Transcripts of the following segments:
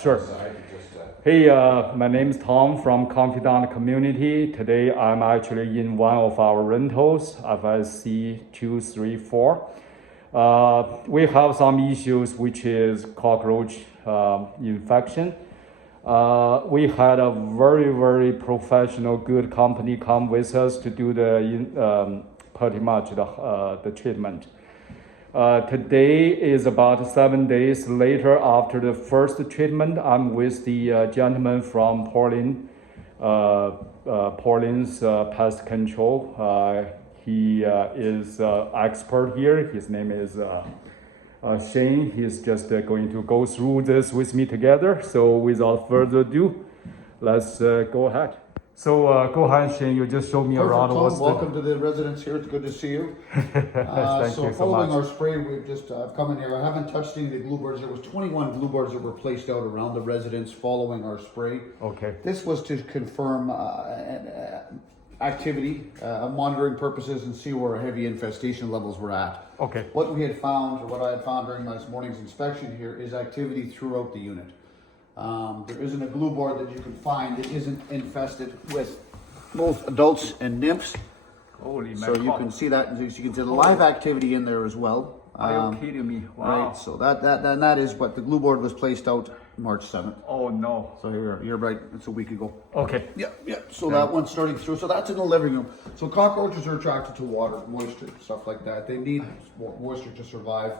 Sure. Hey, my name is Tom from Confidant Community. Today I'm actually in one of our rentals, Fsc234. We have some issues, which is cockroach infection. We had a very professional, good company come with us to do the pretty much the treatment. Today is about 7 days later after the first treatment. I'm with the gentleman from Portland's pest control. He is expert here. His name is Shane. He's just going to go through this with me together. So without further ado, let's go ahead. So go ahead, Shane. You just show me around. Tom, welcome to the residence here. It's good to see you. Thank you so following much. our spray, we've just come in here. I haven't touched any of the glue boards. There was 21 glue boards that were placed out around the residence following our spray. Okay. This was to confirm activity, monitoring purposes, and see where our heavy infestation levels were at. Okay. What we had found, or what I had found during this morning's inspection here, is activity throughout the unit. There isn't a glue board that you can find that isn't infested with both adults and nymphs. Holy So you can see that, you can see the live activity in there as well. Are you kidding me? Wow. Right, so that is what the glue board was placed out March 7th. Oh no. So you're right, it's a week ago. Okay. Yeah. So that one's starting through. So that's in the living room. So cockroaches are attracted to water, moisture, stuff like that. They need moisture to survive.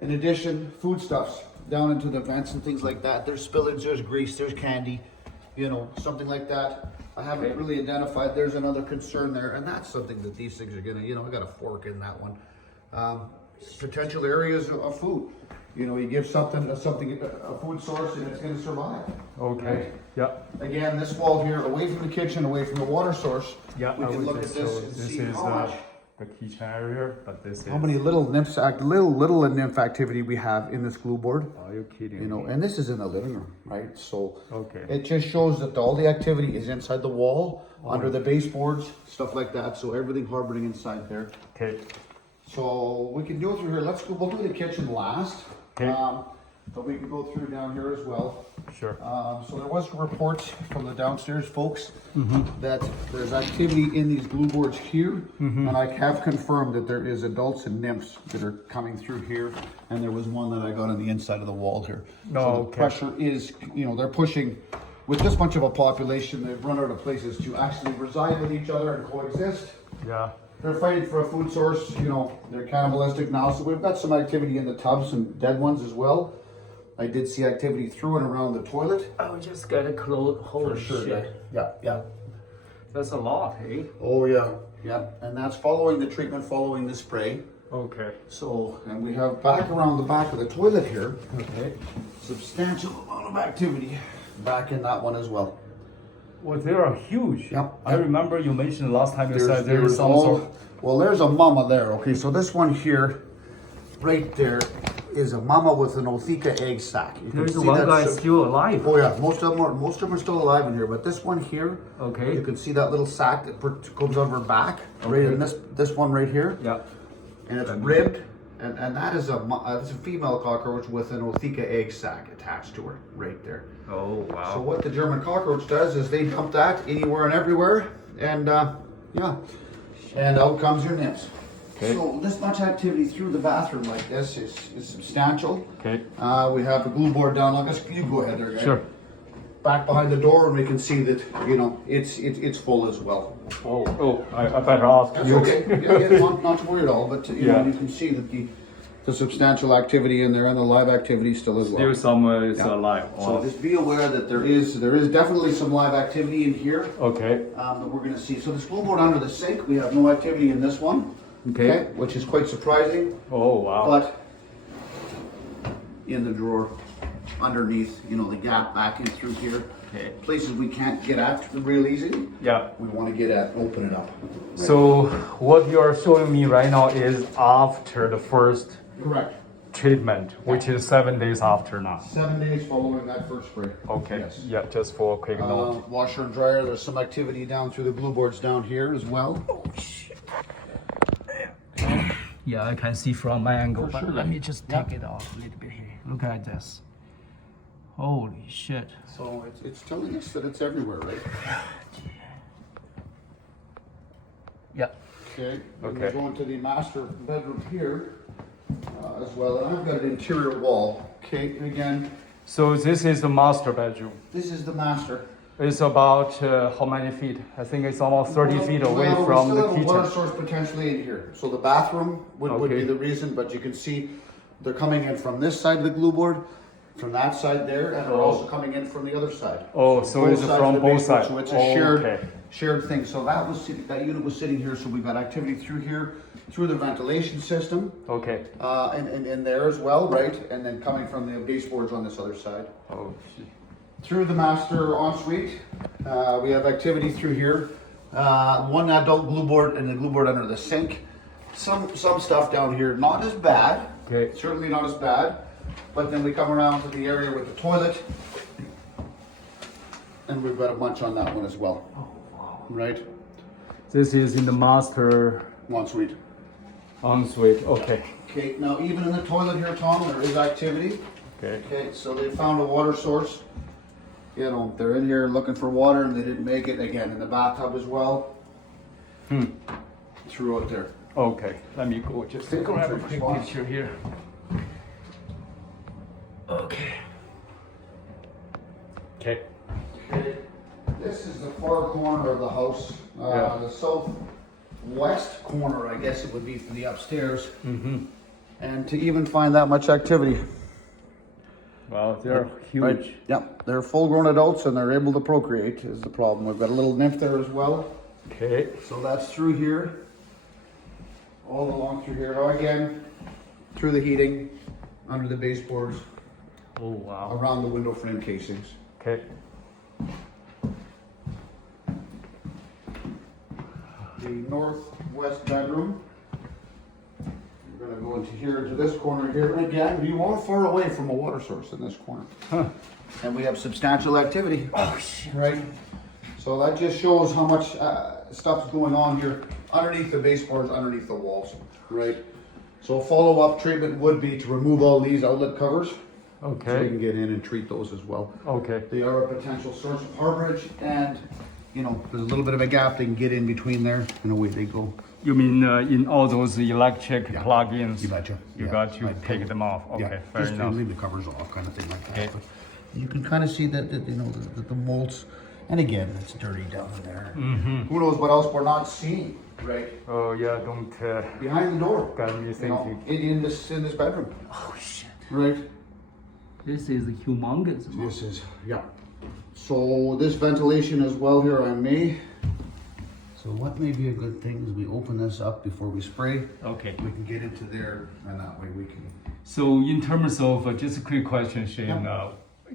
In addition, foodstuffs down into the vents and things like that. There's spillage, there's grease, there's candy, something like that. I haven't really identified. There's another concern there, and that's something that these things are gonna, I got a fork in that one. Potential areas of food. You give something a food source, and it's gonna survive. Okay. Right? Yeah. Again, this wall here, away from the kitchen, away from the water source. Yeah. We can look at this and see how much. The kitchen area, but this is How many little nymph activity we have in this glue board? Are you kidding me? And this is in the living room, right? So Okay. it just shows that all the activity is inside the wall, under the baseboards, stuff like that. So everything harboring inside there. Okay. So we can go through here. We'll do the kitchen last. Okay. But we can go through down here as well. Sure. So there was reports from the downstairs folks that there's activity in these glue boards here, and I have confirmed that there is adults and nymphs that are coming through here, and there was one that I got on the inside of the wall here. Oh, so the okay. pressure is, they're pushing, with this much of a population, they've run out of places to actually reside with each other and coexist. Yeah. They're fighting for a food source, they're cannibalistic now, so we've got some activity in the tubs, some dead ones as well. I did see activity through and around the toilet. I was just gonna close. Holy shit. Yeah. That's a lot, eh? Oh yeah. And that's following the treatment, following the spray. Okay. So, and we have back around the back of the toilet here, Okay. substantial amount of activity back in that one as well. Well, they are huge. Yep. I remember you mentioned last time you said there is some sort. Well, there's a mama there. Okay, so this one here, right there, is a mama with an Othika egg sac. You can There's see one that guy still alive. Oh yeah, most of them are still alive in here. But this one here, Okay. you can see that little sac that comes out of her back, right in this one right here. Yeah. And it's ribbed, and that is it's a female cockroach with an Othika egg sac attached to her right there. Oh wow. So what the German cockroach does is they dump that anywhere and everywhere, and and out comes your nymphs. Okay. So this much activity through the bathroom like this is substantial. Okay. We have the glue board down. You go ahead there, guys. Sure. Back behind the door, and we can see that it's full as well. Oh, I better ask That's you. okay. Not to worry at all. But you can see that the substantial activity in there and the live activity still as well. Still some is alive. So just be aware that there is definitely some live activity in here Okay. that we're going to see. So this glue board under the sink, we have no activity in this one. Okay. Which is quite surprising. Oh wow. But in the drawer, underneath, the gap back in through here, Okay. places we can't get at real easy. Yeah. We want to get at, open it up. So what you are showing me right now is after the first Correct. treatment, which is 7 days after now. 7 days following that first spray. Okay. Yes. Yeah, just for a quick note. Washer and dryer. There's some activity down through the glue boards down here as well. Yeah, I can see from my angle, For but sure. let me just Yeah. take it off a little bit here. Look at this. Holy shit. So it's telling us that it's everywhere, right? Yeah. Okay. Okay. We go into the master bedroom here as well, and I've got an interior wall. Okay, and again, So this is the master bedroom. this is the master. It's about how many feet? I think it's almost 30 feet away Well, from we the still have a water kitchen. source potentially in here. So the bathroom would be Okay. the reason, but you can see they're coming in from this side of the glue board, from that side there, and they're also coming in from the other side. Oh, so both it's sides from of the both basement, sides. So it's a shared Okay. shared thing. So that unit was sitting here. So we've got activity through here, through the ventilation system, Okay. and there as well, right? And then coming from the baseboards on this other side. Oh, shit. Through the master ensuite, we have activity through here. One adult glue board and the glue board under the sink. Some stuff down here, not as bad. Okay. Certainly not as bad. But then we come around to the area with the toilet. And we've got a bunch on that one as well. Right? This is in the master Ensuite. ensuite. Okay. Okay, now even in the toilet here, Tom, there is activity. Okay. Okay, so they found a water source. You know, they're in here looking for water and they didn't make it. Again, in the bathtub as well. Throughout there. Okay. Let me go just Okay, grab a take quick response. picture here. Okay. Okay. Okay, this is the far corner of the house. Yeah. The southwest corner, I guess it would be for the upstairs. Mm-hmm. And to even find that much activity. Wow, they're huge. Right. Yep, they're full-grown adults and they're able to procreate is the problem. We've got a little nymph there as well. Okay. So that's through here, all along through here. Oh, again, through the heating, under the baseboards, Oh, wow. around the window frame casings. Okay. The northwest bedroom. We're gonna go into here, into this corner here, and again, you are far away from a water source in this corner. Huh. And we have substantial activity. Oh, shit. Right? So that just shows how much stuff's going on here underneath the baseboards, underneath the walls, right? So follow-up treatment would be to remove all these outlet covers. So we Okay. can get in and treat those as well. Okay. They are a potential source of harborage and, you know, there's a little bit of a gap they can get in between there and away they go. You mean in all those electric plug-ins? You betcha. You Yeah, got to I take them off. Okay, Yeah, fair just enough. leave the covers off, kind of thing like that. Okay. But you can kind of see that you know the molds, and again, it's dirty down there. Who knows what else we're not seeing, right? Oh yeah, don't Behind the door. got me You know, thinking. in this bedroom, Oh shit. right? This is humongous. This is yeah. So this ventilation as well here on me. So what may be a good thing is we open this up before we spray. Okay. We can get into there, and that way we can. So in terms of just a quick question, Shane,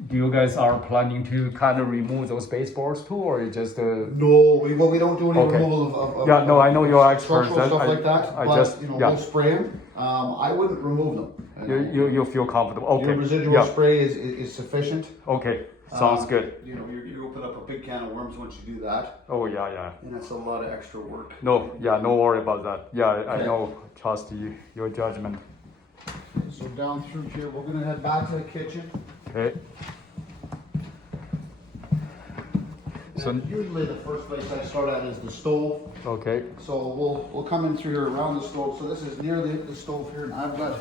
do you guys are planning to kind of remove those baseboards too, or you just? No, we don't do any Okay. removal of Yeah, no, I know you're experts. structural stuff I- like that. I but just- you know, yeah. we'll spray them. I wouldn't remove them. You feel comfortable? Okay. Your residual Yeah. spray is sufficient. Okay. Sounds good. You know, you open up a big can of worms once you do that, Oh yeah, yeah. and it's a lot of extra work. No, yeah, no worry about that. Yeah, I Okay. know. Trust you, your judgment. So down through here, we're gonna head back to the kitchen. Okay. So And usually the first place I start at is the stove. okay. So we'll come in through here around the stove. So this is near the stove here, and I've got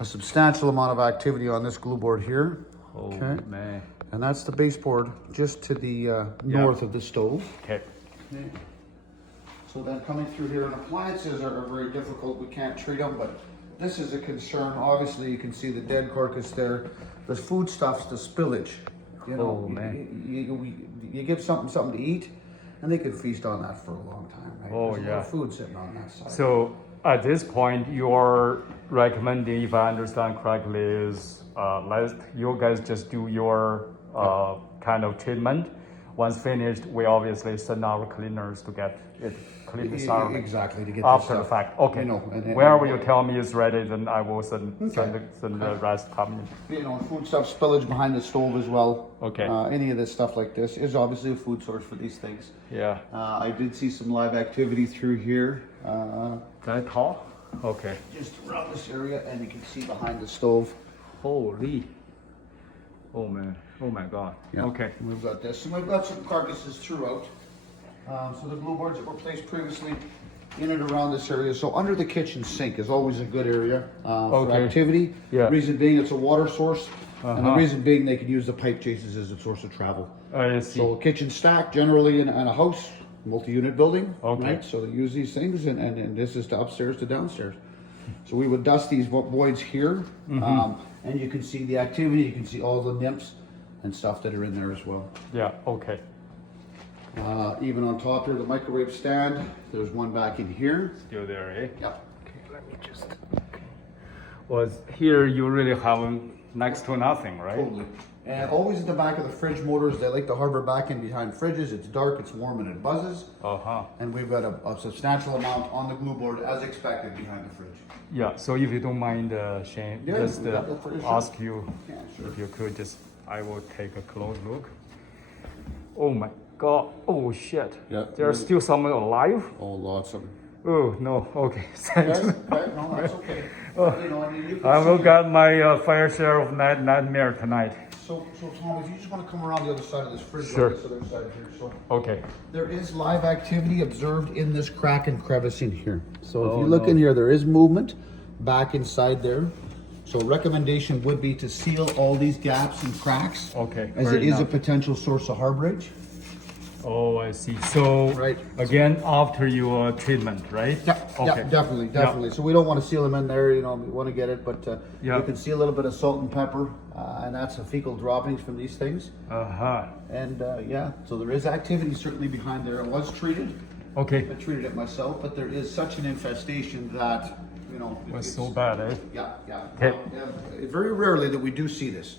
a substantial amount of activity on this glue board here. Oh Okay. man. And that's the baseboard just to the north of the stove. Okay. Okay. So then coming through here, and appliances are very difficult. We can't treat them, but this is a concern. Obviously, you can see the dead carcass there. The foodstuffs, the spillage. You know, Oh, man. you give something to eat, and they could feast on that for a long time. Right? Oh, There's a lot yeah. of food sitting on that side. So at this point, you're recommending, if I understand correctly, is let you guys just do your kind of treatment. Once finished, we obviously send our cleaners to get it cleaned thoroughly. Exactly, to get After this the stuff, fact. Okay. you know, and- Wherever you tell me is ready, then I will send Okay. the rest coming. You know, food stuff spillage behind the stove as well. Okay. Any of this stuff like this is obviously a food source for these things. Yeah. I did see some live activity through here, That tall? Okay. just around this area, and you can see behind the stove. Holy. Oh man, oh my God. Yeah. Okay. We've got this, and we've got some carcasses throughout. So the glue boards that were placed previously in and around this area. So under the kitchen sink is always a good area for Okay. activity. Yeah. Reason being it's a water source, and the Uh-huh. reason being they could use the pipe chases as a source of travel. I see. So kitchen stack generally in a house, multi-unit building, Okay. right? So they use these things, and this is to upstairs to downstairs. So we would dust these voids here, and you can see the activity. You can see all the nymphs and stuff that are in there as well. Yeah, okay. Even on top here, the microwave stand. There's one back in here. Still there, eh? Yep. Okay, let me just. Okay. Well, here you really have next to nothing, right? Totally. And always at the back of the fridge motors, they like to harbor back in behind fridges. It's dark, it's warm, and it buzzes. Uh-huh. And we've got a substantial amount on the glue board as expected behind the fridge. Yeah, so if you don't mind, Shane, Yeah, just we got that for you, sure. ask you Yeah, sure. if you could just, I will take a close look. Oh my God, oh shit. Yeah. There's still someone alive? Oh, lots of them. Oh, no, okay, thanks. Okay, no, that's okay. You know, I mean, you can I will see- get my fair share of nightmare tonight. So Tom, if you just want to come around the other side of this fridge, Sure. on this other side here, so. Okay. There is live activity observed in this crack and crevice in here. So if Oh, you look no. in here, there is movement back inside there. So recommendation would be to seal all these gaps and cracks. Okay, As fair it is a enough. potential source of harborage. Oh, I see. So, Right. again, after your treatment, right? Yeah, Okay. definitely. So we don't want to seal them in there, you know, we want to get it, but Yeah. you can see a little bit of salt and pepper, and that's the fecal droppings from these things. Uh-huh. And yeah, so there is activity certainly behind there. It was treated. Okay. I treated it myself, but there is such an infestation that, you know, Was it's- so bad, eh? Yeah, yeah. Okay. It's very rarely that we do see this.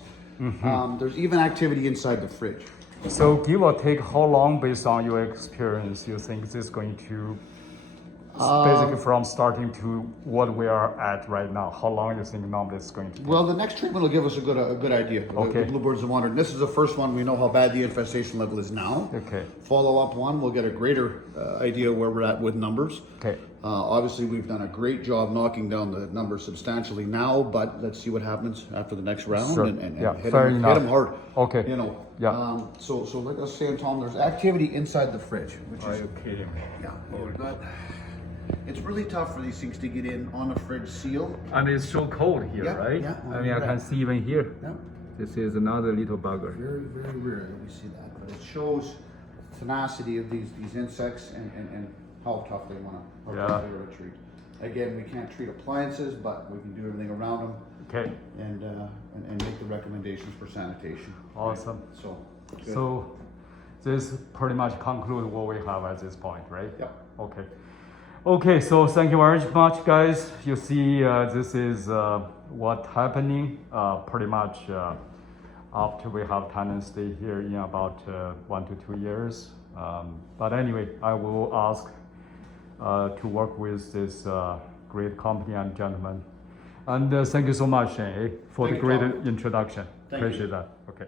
There's even activity inside the fridge. So give or take, how long, based on your experience, you think this is going to, basically from starting to what we are at right now, how long you think normally it's going to take? Well, the next treatment will give us a good idea. Okay. The bluebirds have wandered. This is the first one. We know how bad the infestation level is now. Okay. Follow-up one, we'll get a greater idea where we're at with numbers. Okay. Obviously, we've done a great job knocking down the numbers substantially now, but let's see what happens after the next round Sure. and Yeah, hit, fair them, enough. hit them hard. Okay. You know. Yeah. So like I was saying, Tom, there's activity inside the fridge, which Are is you kidding me? yeah. But it's really tough for these things to get in on a fridge seal. And it's so cold here, Yeah, right? yeah, I mean, I can see even here. Yeah. This is another little bugger. Very, very rare that we see that, but it shows tenacity of these insects and how tough they want to Yeah. treat. Again, we can't treat appliances, but we can do everything around them Okay. and make the recommendations for sanitation. Awesome. So, good. So this pretty much concludes what we have at this point, right? Yep. Okay. Okay, so thank you very much, guys. You see, this is what's happening pretty much after we have tenants stay here in about 1 to 2 years. But anyway, I will ask to work with this great company and gentleman. And thank you so much, Shane, for Thank the you, great Tom. introduction. Thank you. Appreciate that. Okay.